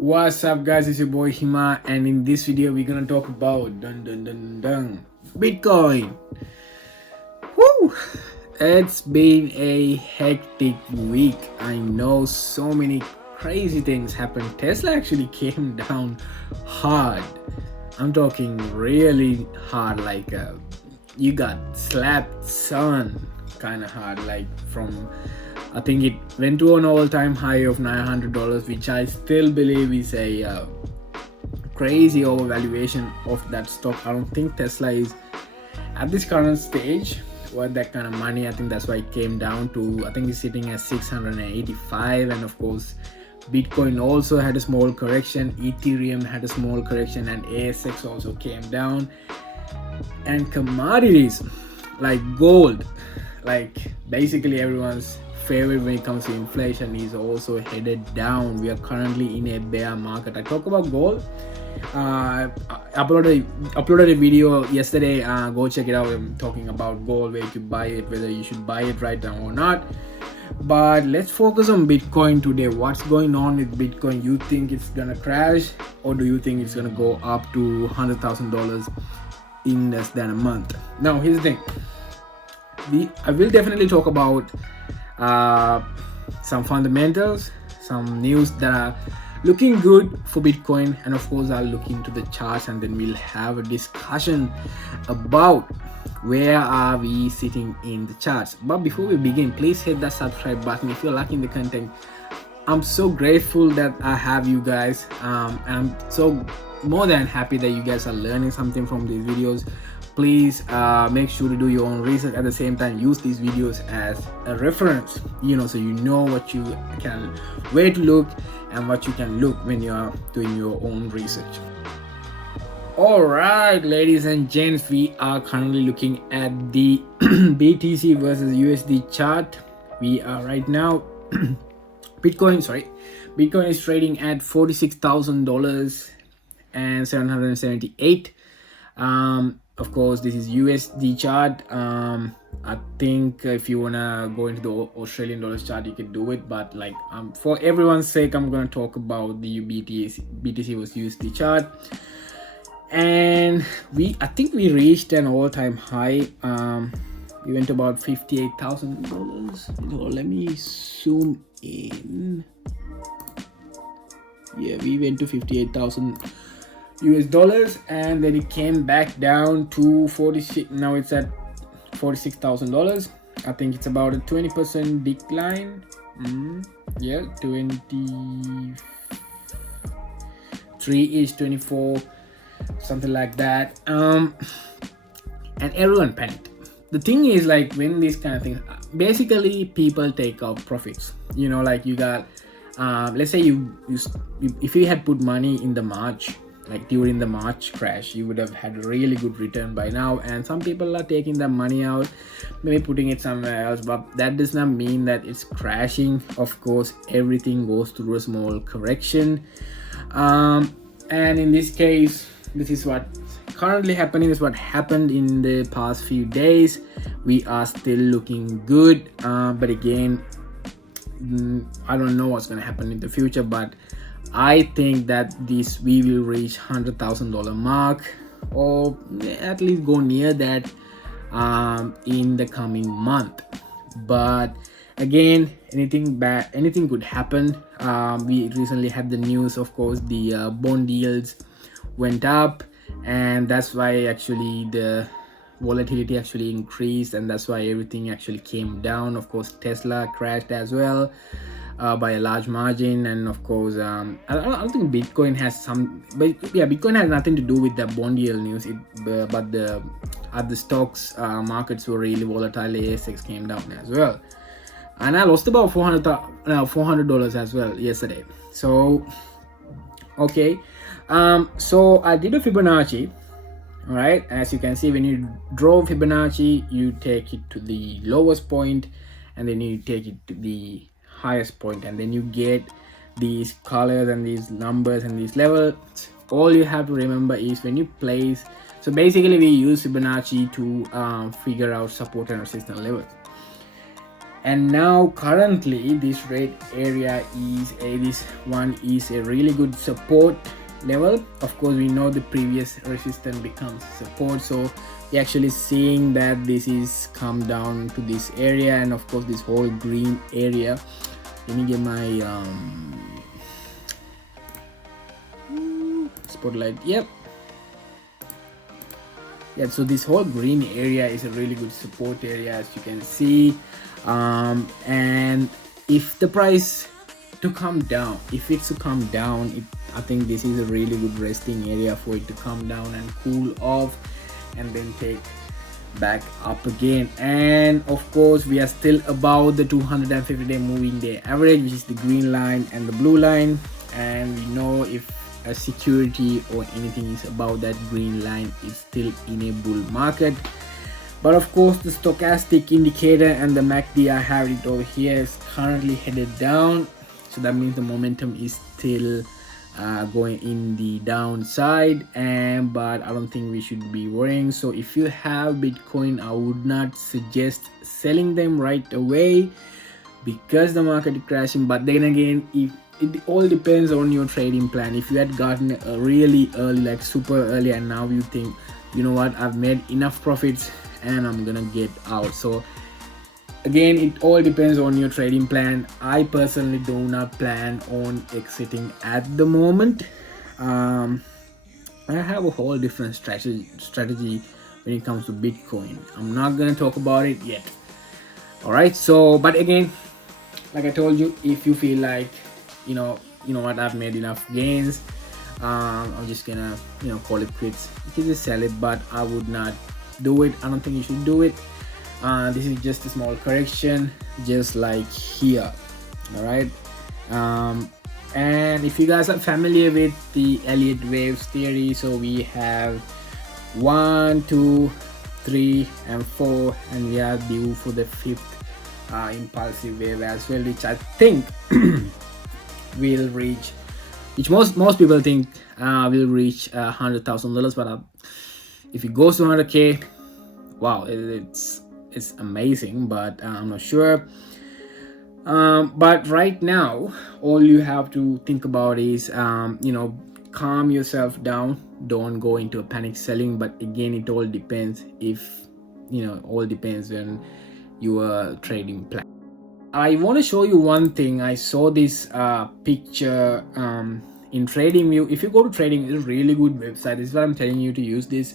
What's up, guys? It's your boy Hima, and in this video we're gonna talk about Bitcoin. Woo! It's been a hectic week. I know so many crazy things happened. Tesla actually came down hard. I'm talking really hard, like you got slapped son kind of hard, like from I think it went to an all-time high of $900, which I still believe is a crazy overvaluation of that stock. I don't think Tesla is at this current stage worth that kind of money. I think that's why it came down to, I think it's sitting at 685, and of course Bitcoin also had a small correction, Ethereum had a small correction, and ASX also came down. And commodities like gold, like basically everyone's favorite when it comes to inflation, is also headed down. We are currently in a bear market. I talk about gold. I uploaded a video yesterday. Go check it out. I'm talking about gold, where you could buy it, whether you should buy it right now or not. But let's focus on Bitcoin today. What's going on with Bitcoin? You think it's gonna crash, or do you think it's gonna go up to $100,000 in less than a month? Now here's the thing. I will definitely talk about some fundamentals, some news that are looking good for Bitcoin, and of course I'll look into the charts, and then we'll have a discussion about where are we sitting in the charts. But before we begin, please hit that subscribe button if you're liking the content. I'm so grateful that I have you guys. I'm so more than happy that you guys are learning something from these videos. Please make sure to do your own research. At the same time, use these videos as a reference, so you know what you can, where to look and what you can look when you are doing your own research. All right, ladies and gents, we are currently looking at the BTC versus USD chart. We are right now Bitcoin is trading at $46,000 and 778. Of course, this is USD chart. I think if you wanna go into the Australian dollars chart, you can do it, but like for everyone's sake, I'm gonna talk about the BTC versus USD chart. And I think we reached an all-time high. We went about $58,000. Let me zoom in. Yeah, we went to 58,000 US dollars, and then it came back down to 46. Now it's at $46,000. I think it's about a 20% decline. Yeah, 23-ish, 24, something like that. And everyone panicked. The thing is, like, when these kind of things, basically people take out profits. Like you got, let's say if you had put money in the March, like during the March crash, you would have had a really good return by now, and some people are taking that money out, maybe putting it somewhere else, but that does not mean that it's crashing. Of course, everything goes through a small correction, and in this case, this is what currently happening. This is what happened in the past few days. We are still looking good, but again, I don't know what's going to happen in the future, but I think that we will reach $100,000 mark, or at least go near that in the coming month. But again, anything could happen. We recently had the news, of course, the bond yields went up, and that's why actually the volatility actually increased, and that's why everything actually came down. Of course, Tesla crashed as well, by a large margin, and of course I don't think Bitcoin has Bitcoin has nothing to do with the bond yield news, but the other stocks markets were really volatile. ASX came down as well, and I lost about $400 as well yesterday. So okay, so I did a Fibonacci. All right, as you can see, when you draw Fibonacci, you take it to the lowest point, and then you take it to the highest point, and then you get these colors and these numbers and these levels. All you have to remember is when you place, so basically we use Fibonacci to figure out support and resistance levels. And now currently this red area is this one is a really good support level. Of course, we know the previous resistance becomes support, so we're actually seeing that this is come down to this area, and of course this whole green area. Let me get my spotlight. Yep. Yeah, so this whole green area is a really good support area, as you can see. And if the price to come down, if it's to come down, I think this is a really good resting area for it to come down and cool off and then take back up again. And of course we are still above the 250-day moving day average, which is the green line and the blue line, and we know if a security or anything is above that green line, it's still in a bull market. But of course the stochastic indicator and the MACD, I have it over here, is currently headed down, so that means the momentum is still going in the downside, and but I don't think we should be worrying. So if you have Bitcoin, I would not suggest selling them right away because the market is crashing. But then again, if it all depends on your trading plan. If you had gotten really early, like super early, and now you think, you know what, I've made enough profits and I'm gonna get out. So again, it all depends on your trading plan. I personally do not plan on exiting at the moment. I have a whole different strategy when it comes to Bitcoin. I'm not gonna talk about it yet. All right, so but again, like I told you, if you feel like you know what, I've made enough gains, I'm just gonna call it quits. You can just sell it, but I would not do it. I don't think you should do it. This is just a small correction, just like here. All right, and if you guys are familiar with the Elliott waves theory, so we have 1, 2, 3 and 4, and we are due for the 5th impulsive wave as well, which I think will reach, which most people think will reach $100,000. But if it goes to 100K, wow, it's amazing. But I'm not sure. But right now, all you have to think about is calm yourself down. Don't go into a panic selling. But again, it all depends all depends on your trading plan. I want to show you one thing. I saw this picture in TradingView. If you go to Trading, it's a really good website. This is what I'm telling you to use this.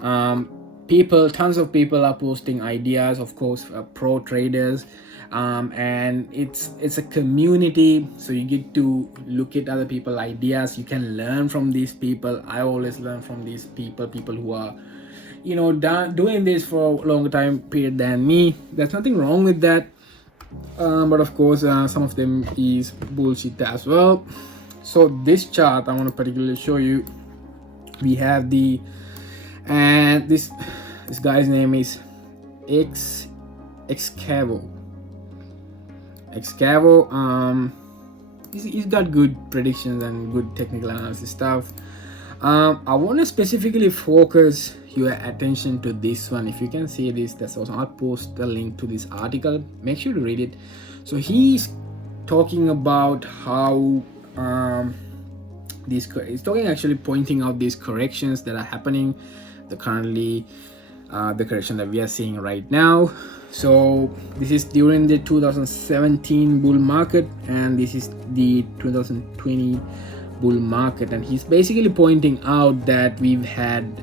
Tons of people are posting ideas, of course, pro traders, and it's a community, so you get to look at other people's ideas. You can learn from these people. I always learn from these people who are doing this for a longer time period than me. There's nothing wrong with that. But of course some of them is bullshit as well. So this chart I want to particularly show you. We have and this guy's name is Excavo. He's got good predictions and good technical analysis stuff. I want to specifically focus your attention to this one. If you can see this, that's also, I'll post the link to this article. Make sure to read it. So he's talking about how he's talking, actually pointing out these corrections that are happening, the correction that we are seeing right now. So this is during the 2017 bull market, and this is the 2020 bull market, and he's basically pointing out that we've had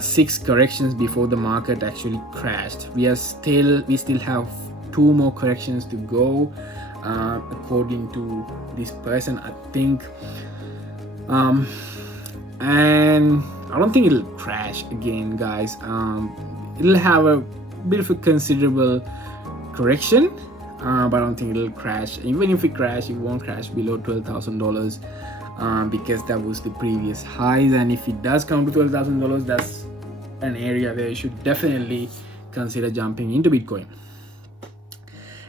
6 corrections before the market actually crashed. We still have 2 more corrections to go, according to this person, I think. And I don't think it'll crash again, guys. It'll have a bit of a considerable correction, but I don't think it'll crash. Even if it crashes, it won't crash below $12,000. Because that was the previous highs, and if it does come to $12,000, that's an area where you should definitely consider jumping into Bitcoin.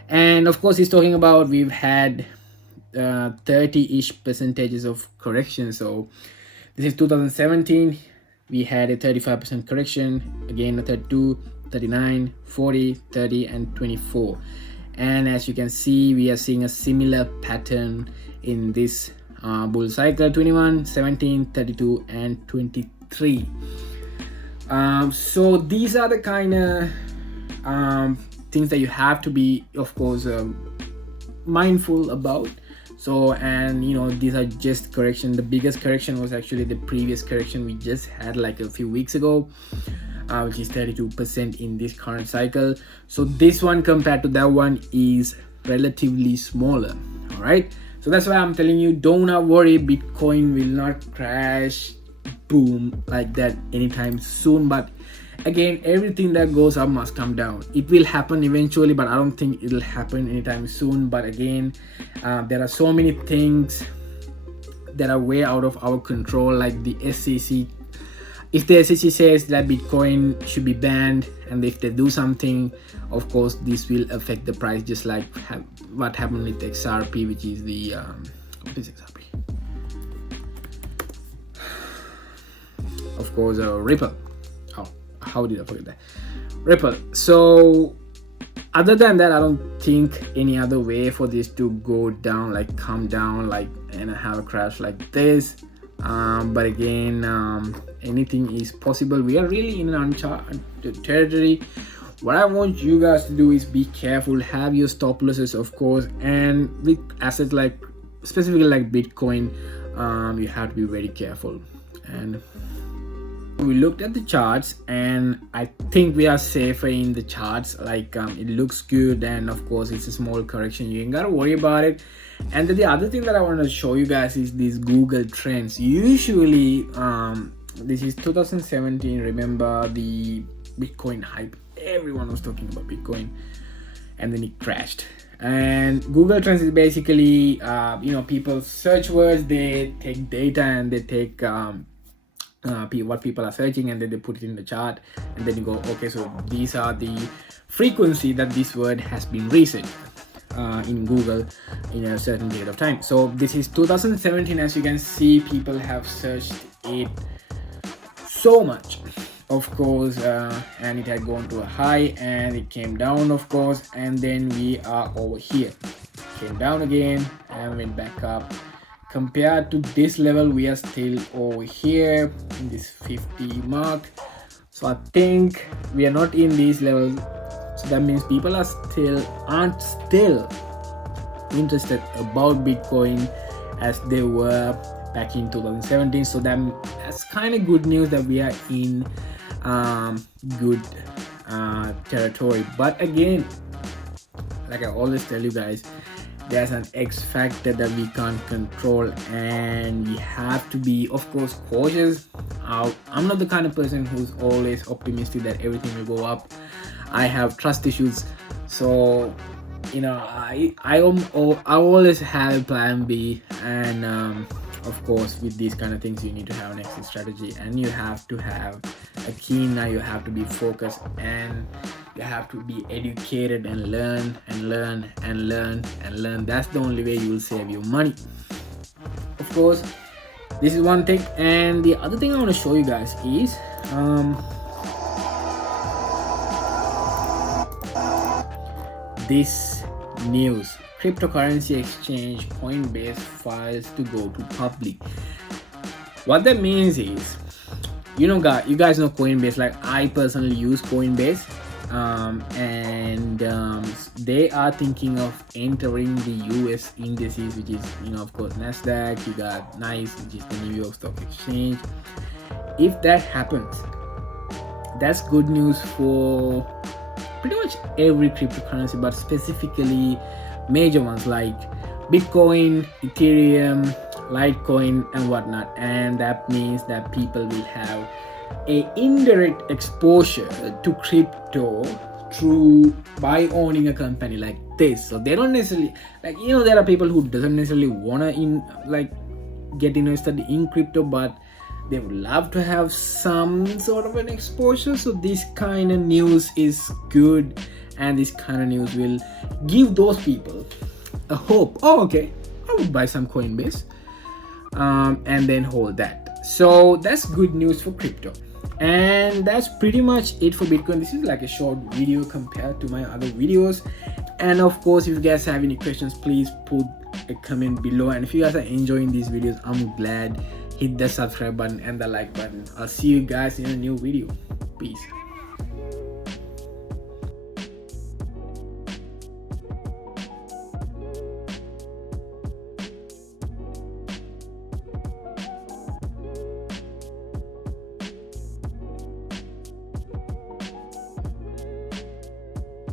And of course he's talking about we've had 30-ish percentages of correction. So this is 2017, we had a 35% correction, again a 32, 39, 40, 30 and 24. and as you can see, we are seeing a similar pattern in this bull cycle: 21, 17, 32 and 23. So these are the kind of things that you have to be, of course, mindful about. So, and you know, these are just correction. The biggest correction was actually the previous correction we just had like a few weeks ago, which is 32% in this current cycle. So this one compared to that one is relatively smaller. All right, so that's why I'm telling you, don't worry, Bitcoin will not crash boom like that anytime soon. But again, everything that goes up must come down. It will happen eventually, but I don't think it'll happen anytime soon. But again, there are so many things that are way out of our control, like the SEC. If the SEC says that Bitcoin should be banned, and if they do something, of course this will affect the price, just like what happened with XRP, which is the what is XRP? Of course, Ripple. How did I forget that? Ripple. So other than that, I don't think any other way for this to go down, like come down, like and have a crash like this. But again, anything is possible. We are really in an uncharted territory. What I want you guys to do is be careful, have your stop losses, of course, and with assets like specifically like Bitcoin, you have to be very careful. And we looked at the charts, and I think we are safer in the charts. Like it looks good, and of course it's a small correction, you ain't gotta worry about it. And then the other thing that I want to show you guys is these Google Trends. Usually this is 2017, remember the Bitcoin hype, everyone was talking about Bitcoin, and then it crashed. And Google Trends is basically you know, people search words, they take data, and they take what people are searching, and then they put it in the chart, and then you go, okay, so these are the frequency that this word has been researched in Google in a certain period of time. So this is 2017. As you can see, people have searched it so much, of course, and it had gone to a high, and it came down, of course, and then we are over here, came down again and went back up. Compared to this level, we are still over here in this 50 mark. So I think we are not in these levels. So that means people aren't still interested about Bitcoin as they were back in 2017. So that's kind of good news that we are in good territory. But again, like I always tell you guys, there's an X factor that we can't control, and we have to be, of course, cautious. I'm not the kind of person who's always optimistic that everything will go up. I have trust issues, so you know, I always have plan B, and of course with these kind of things you need to have an exit strategy, and you have to have a keen eye, you have to be focused, and you have to be educated and learn and learn and learn and learn. That's the only way you will save your money. Of course, this is one thing. And the other thing I want to show you guys is this news: cryptocurrency exchange Coinbase files to go to public. What that means is, you guys know Coinbase. Like, I personally use Coinbase, and they are thinking of entering the US indices, which is, you know, of course, Nasdaq. You got NICE, which is the New York Stock Exchange. If that happens, that's good news for pretty much every cryptocurrency, but specifically major ones like Bitcoin, Ethereum, Litecoin and whatnot. And that means that people will have a indirect exposure to crypto by owning a company like this. So they don't necessarily, like, you know, there are people who doesn't necessarily want to get invested in crypto, but they would love to have some sort of an exposure. So this kind of news is good, and this kind of news will give those people a hope. Oh, okay, I would buy some Coinbase, and then hold that. So that's good news for crypto. And that's pretty much it for Bitcoin. This is like a short video compared to my other videos. And of course, if you guys have any questions, please put a comment below. And if you guys are enjoying these videos, I'm glad. Hit the subscribe button and the like button. I'll see you guys in a new video. Peace.